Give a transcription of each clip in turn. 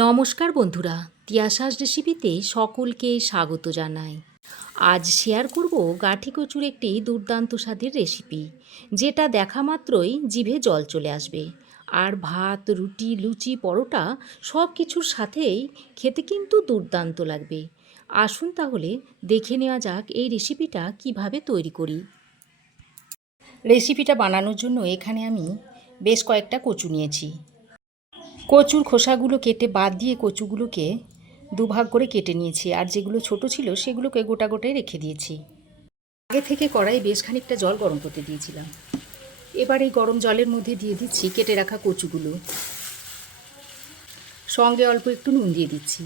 নমস্কার বন্ধুরা, তিয়াশাস রেসিপিতে সকলকে স্বাগত জানাই। আজ শেয়ার করব গাঠি কচুর একটি দুর্দান্ত স্বাদের রেসিপি, যেটা দেখা মাত্রই জিভে জল চলে আসবে। আর ভাত, রুটি, লুচি, পরোটা সব কিছুর সাথেই খেতে কিন্তু দুর্দান্ত লাগবে। আসুন তাহলে দেখে নেওয়া যাক এই রেসিপিটা কিভাবে তৈরি করি। রেসিপিটা বানানোর জন্য এখানে আমি বেশ কয়েকটা কচু নিয়েছি। কচুর খোসাগুলো কেটে বাদ দিয়ে কচুগুলোকে দুভাগ করে কেটে নিয়েছি, আর যেগুলো ছোট ছিল সেগুলোকে গোটা গোটায় রেখে দিয়েছি। আগে থেকে কড়াই বেশ খানিকটা জল গরম করতে দিয়েছিলাম। এবার এই গরম জলের মধ্যে দিয়ে দিচ্ছি কেটে রাখা কচুগুলো, সঙ্গে অল্প একটু নুন দিয়ে দিচ্ছি,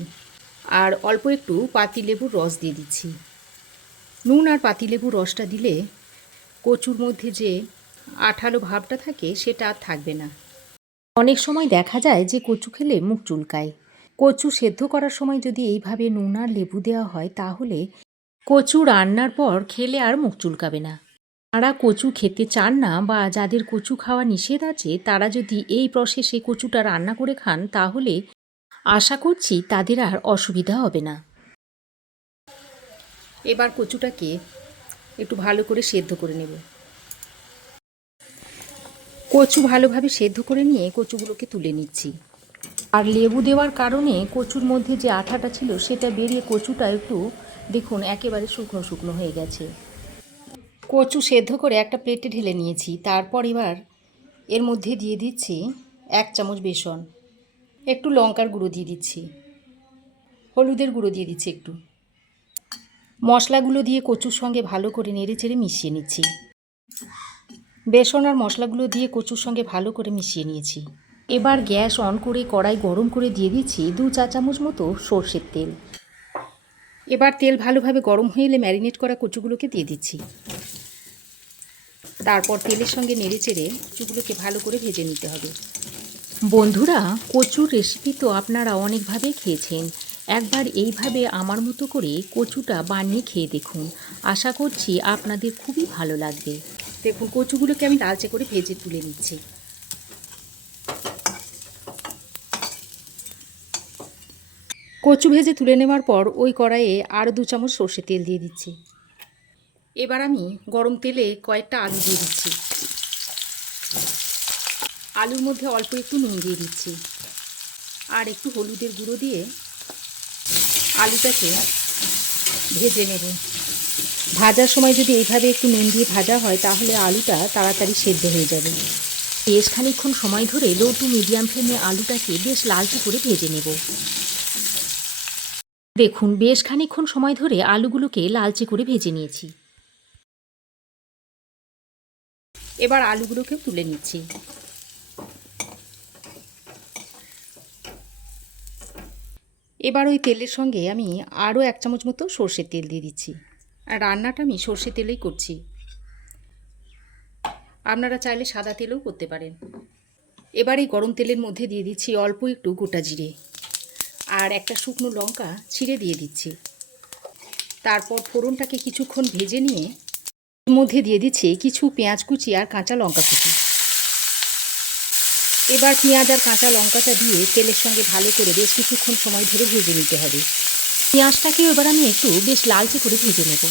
আর অল্প একটু পাতিলেবুর রস দিয়ে দিচ্ছি। নুন আর পাতিলেবুর রসটা দিলে কচুর মধ্যে যে আঠালো ভাবটা থাকে সেটা আর থাকবে না। অনেক সময় দেখা যায় যে কচু খেলে মুখ চুলকায়। কচু সেদ্ধ করার সময় যদি এইভাবে নুন আর লেবু দেওয়া হয় তাহলে কচু রান্নার পর খেলে আর মুখ চুলকাবে না। যারা কচু খেতে চান না বা যাদের কচু খাওয়া নিষেধ আছে, তারা যদি এই প্রসেসে কচুটা রান্না করে খান তাহলে আশা করছি তাদের আর অসুবিধা হবে না। এবার কচুটাকে একটু ভালো করে সেদ্ধ করে নেব। কচু ভালোভাবে সেদ্ধ করে নিয়ে কচুগুলোকে তুলে নিচ্ছি। আর লেবু দেওয়ার কারণে কচুর মধ্যে যে আঠাটা ছিল সেটা বেরিয়ে কচুটা একটু দেখুন একেবারে শুকনো শুকনো হয়ে গেছে। কচু সেদ্ধ করে একটা প্লেটে ঢেলে নিয়েছি। তারপর এবার এর মধ্যে দিয়ে দিচ্ছি 1 চামচ বেসন, একটু লঙ্কার গুঁড়ো দিয়ে দিচ্ছি, হলুদের গুঁড়ো দিয়ে দিচ্ছি একটু। মশলাগুলো দিয়ে কচুর সঙ্গে ভালো করে নেড়েচেড়ে মিশিয়ে নিচ্ছি। বেসন আর মশলাগুলো দিয়ে কচুর সঙ্গে ভালো করে মিশিয়ে নিয়েছি। এবার গ্যাস অন করে কড়াই গরম করে দিয়ে দিচ্ছি 2 চা চামচ মতো সর্ষের তেল। এবার তেল ভালোভাবে গরম হয়ে এলে ম্যারিনেট করা কচুগুলোকে দিয়ে দিচ্ছি। তারপর তেলের সঙ্গে নেড়েচেড়ে কচুগুলোকে ভালো করে ভেজে নিতে হবে। বন্ধুরা, কচুর রেসিপি তো আপনারা অনেকভাবে খেয়েছেন। একবার এইভাবে আমার মতো করে কচুটা বানিয়ে খেয়ে দেখুন। আশা করছি আপনাদের খুবই ভালো লাগবে। দেখুন কচুগুলোকে আমি লালচে করে ভেজে তুলে নিচ্ছি। কচু ভেজে তুলে নেওয়ার পর ওই কড়াইয়ে আরও 2 চামচ সর্ষের তেল দিয়ে দিচ্ছি। এবার আমি গরম তেলে কয়েকটা আলু দিয়ে দিচ্ছি। আলুর মধ্যে অল্প একটু নুন দিয়ে দিচ্ছি, আর একটু হলুদের গুঁড়ো দিয়ে আলুটাকে ভেজে নেব। ভাজার সময় যদি এইভাবে একটু নুন দিয়ে ভাজা হয় তাহলে আলুটা তাড়াতাড়ি সেদ্ধ হয়ে যাবে। বেশ খানিকক্ষণ সময় ধরে লো টু মিডিয়াম ফ্লেমে আলুটাকে বেশ লালচে করে ভেজে নেব। দেখুন বেশ খানিকক্ষণ সময় ধরে আলুগুলোকে লালচে করে ভেজে নিয়েছি। এবার আলুগুলোকে তুলে নিচ্ছি। এবার ওই তেলের সঙ্গে আমি আরও 1 চামচ মতো সর্ষের তেল দিয়ে দিচ্ছি। আর রান্নাটা আমি সর্ষের তেলেই করছি, আপনারা চাইলে সাদা তেলেও করতে পারেন। এবার এই গরম তেলের মধ্যে দিয়ে দিচ্ছি অল্প একটু গোটা জিরে, আর একটা শুকনো লঙ্কা ছিঁড়ে দিয়ে দিচ্ছি। তারপর ফোড়নটাকে কিছুক্ষণ ভেজে নিয়ে এর মধ্যে দিয়ে দিচ্ছি কিছু পেঁয়াজ কুচি আর কাঁচা লঙ্কা কুচি। এবার পেঁয়াজ আর কাঁচা লঙ্কাটা দিয়ে তেলের সঙ্গে ভালো করে বেশ কিছুক্ষণ সময় ধরে ভেজে নিতে হবে। পেঁয়াজটাকেও এবার আমি একটু বেশ লালচে করে ভেজে নেব।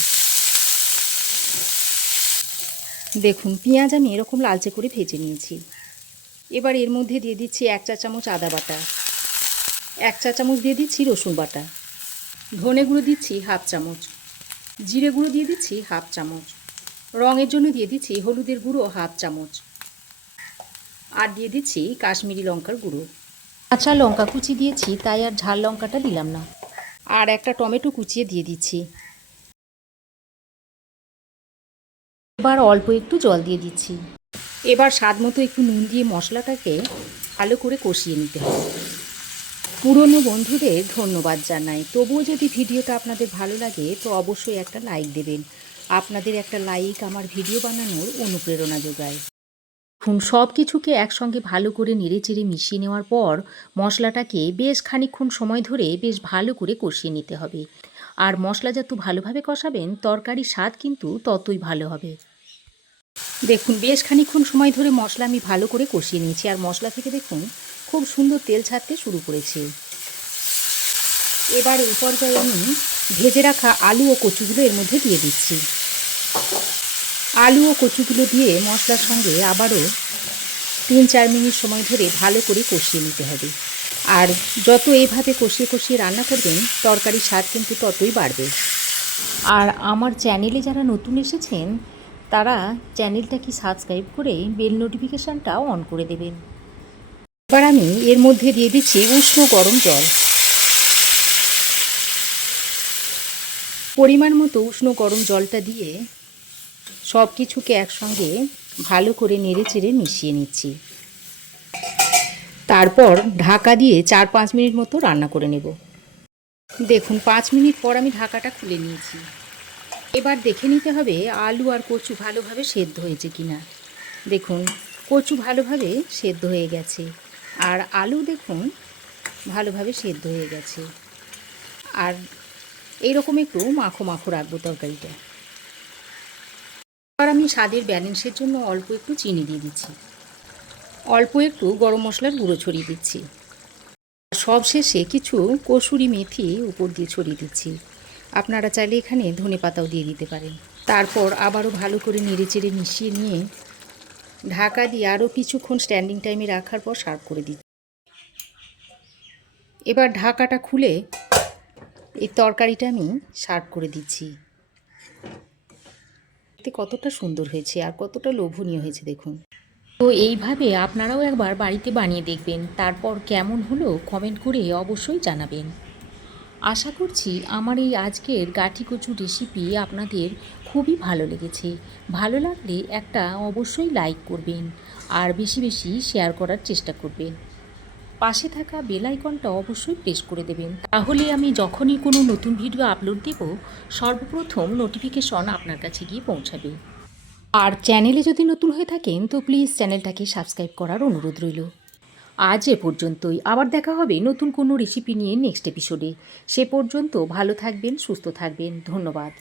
দেখুন পেঁয়াজ আমি এরকম লালচে করে ভেজে নিয়েছি। এবার এর মধ্যে দিয়ে দিচ্ছি 1 চা চামচ আদা বাটা, 1 চা চামচ দিয়ে দিচ্ছি রসুন বাটা, ধনে গুঁড়ো দিচ্ছি 1/2 চামচ, জিরে গুঁড়ো দিয়ে দিচ্ছি 1/2 চামচ, রঙের জন্য দিয়ে দিচ্ছি হলুদের গুঁড়ো 1/2 চামচ, আর দিয়ে দিচ্ছি কাশ্মীরি লঙ্কার গুঁড়ো। কাঁচা লঙ্কা কুচি দিয়েছি তাই আর ঝাল লঙ্কাটা দিলাম না। আর একটা টমেটো কুচিয়ে দিয়ে দিচ্ছি। এবার অল্প একটু জল দিয়ে দিচ্ছি। এবার স্বাদ মতো একটু নুন দিয়ে মশলাটাকে ভালো করে কষিয়ে নিতে হবে। পুরনো বন্ধুদের ধন্যবাদ জানাই। তবুও যদি ভিডিওটা আপনাদের ভালো লাগে তো অবশ্যই একটা লাইক দেবেন। আপনাদের একটা লাইক আমার ভিডিও বানানোর অনুপ্রেরণা যোগায়। এখন সব কিছুকে একসঙ্গে ভালো করে নেড়েচেড়ে মিশিয়ে নেওয়ার পর মশলাটাকে বেশ খানিকক্ষণ সময় ধরে বেশ ভালো করে কষিয়ে নিতে হবে। আর মশলা যত ভালোভাবে কষাবেন তরকারির স্বাদ কিন্তু ততই ভালো হবে। দেখুন বেশ খানিকক্ষণ সময় ধরে মশলা আমি ভালো করে কষিয়ে নিয়েছি, আর মশলা থেকে দেখুন খুব সুন্দর তেল ছাড়তে শুরু করেছে। এবার এই পর্যায়ে আমি ভেজে রাখা আলু ও কচুগুলো এর মধ্যে দিয়ে দিচ্ছি। আলু ও কচুগুলো দিয়ে মশলার সঙ্গে আবারও 3-4 মিনিট সময় ধরে ভালো করে কষিয়ে নিতে হবে। আর যত এইভাবে কষিয়ে কষিয়ে রান্না করবেন তরকারির স্বাদ কিন্তু ততই বাড়বে। আর আমার চ্যানেলে যারা নতুন এসেছেন তারা চ্যানেলটাকে সাবস্ক্রাইব করে বেল নোটিফিকেশানটাও অন করে দেবেন। এবার আমি এর মধ্যে দিয়ে দিচ্ছি উষ্ণ গরম জল। পরিমাণ মতো উষ্ণ গরম জলটা দিয়ে সব কিছুকে একসঙ্গে ভালো করে নেড়েচেড়ে মিশিয়ে নিচ্ছি। তারপর ঢাকা দিয়ে 4-5 মিনিট মতো রান্না করে নেব। দেখুন 5 মিনিট পর আমি ঢাকাটা খুলে নিয়েছি। এবার দেখে নিতে হবে আলু আর কচু ভালোভাবে সেদ্ধ হয়েছে কিনা। দেখুন কচু ভালোভাবে সেদ্ধ হয়ে গেছে আর আলু দেখুন ভালোভাবে সেদ্ধ হয়ে গেছে। আর এইরকম একটু মাখো মাখো রাখবো তরকারিটা। এবার আমি স্বাদের ব্যালেন্সের জন্য অল্প একটু চিনি দিয়ে দিচ্ছি, অল্প একটু গরম মশলার গুঁড়ো ছড়িয়ে দিচ্ছি, সব শেষে কিছু কসুরি মেথি উপর দিয়ে ছড়িয়ে দিচ্ছি। আপনারা চাইলে এখানে ধনেপাতাও দিয়ে দিতে পারেন। তারপর আবারও ভালো করে নেড়েচেড়ে মিশিয়ে নিয়ে ঢাকা দিয়ে আরও কিছুক্ষণ স্ট্যান্ডিং টাইমে রাখার পর সার্ভ করে দিচ্ছি। এবার ঢাকাটা খুলে এই তরকারিটা আমি সার্ভ করে দিচ্ছি। দেখতে কতটা সুন্দর হয়েছে আর কতটা লোভনীয় হয়েছে দেখুন। তো এইভাবে আপনারাও একবার বাড়িতে বানিয়ে দেখবেন, তারপর কেমন হলো কমেন্ট করে অবশ্যই জানাবেন। আশা করছি আমার এই আজকের গাঠি কচু রেসিপি আপনাদের খুবই ভালো লেগেছে। ভালো লাগলে একটা অবশ্যই লাইক করবেন আর বেশি বেশি শেয়ার করার চেষ্টা করবেন। পাশে থাকা বেল আইকনটা অবশ্যই প্রেস করে দেবেন, তাহলে আমি যখনই কোনো নতুন ভিডিও আপলোড দেব সর্বপ্রথম নোটিফিকেশন আপনার কাছে গিয়ে পৌঁছাবে। আর চ্যানেলে যদি নতুন হয়ে থাকেন তো প্লিজ চ্যানেলটাকে সাবস্ক্রাইব করার অনুরোধ রইল। আজ এ পর্যন্তই, আবার দেখা হবে নতুন কোনো রেসিপি নিয়ে নেক্সট এপিসোডে। সে পর্যন্ত ভালো থাকবেন, সুস্থ থাকবেন। ধন্যবাদ।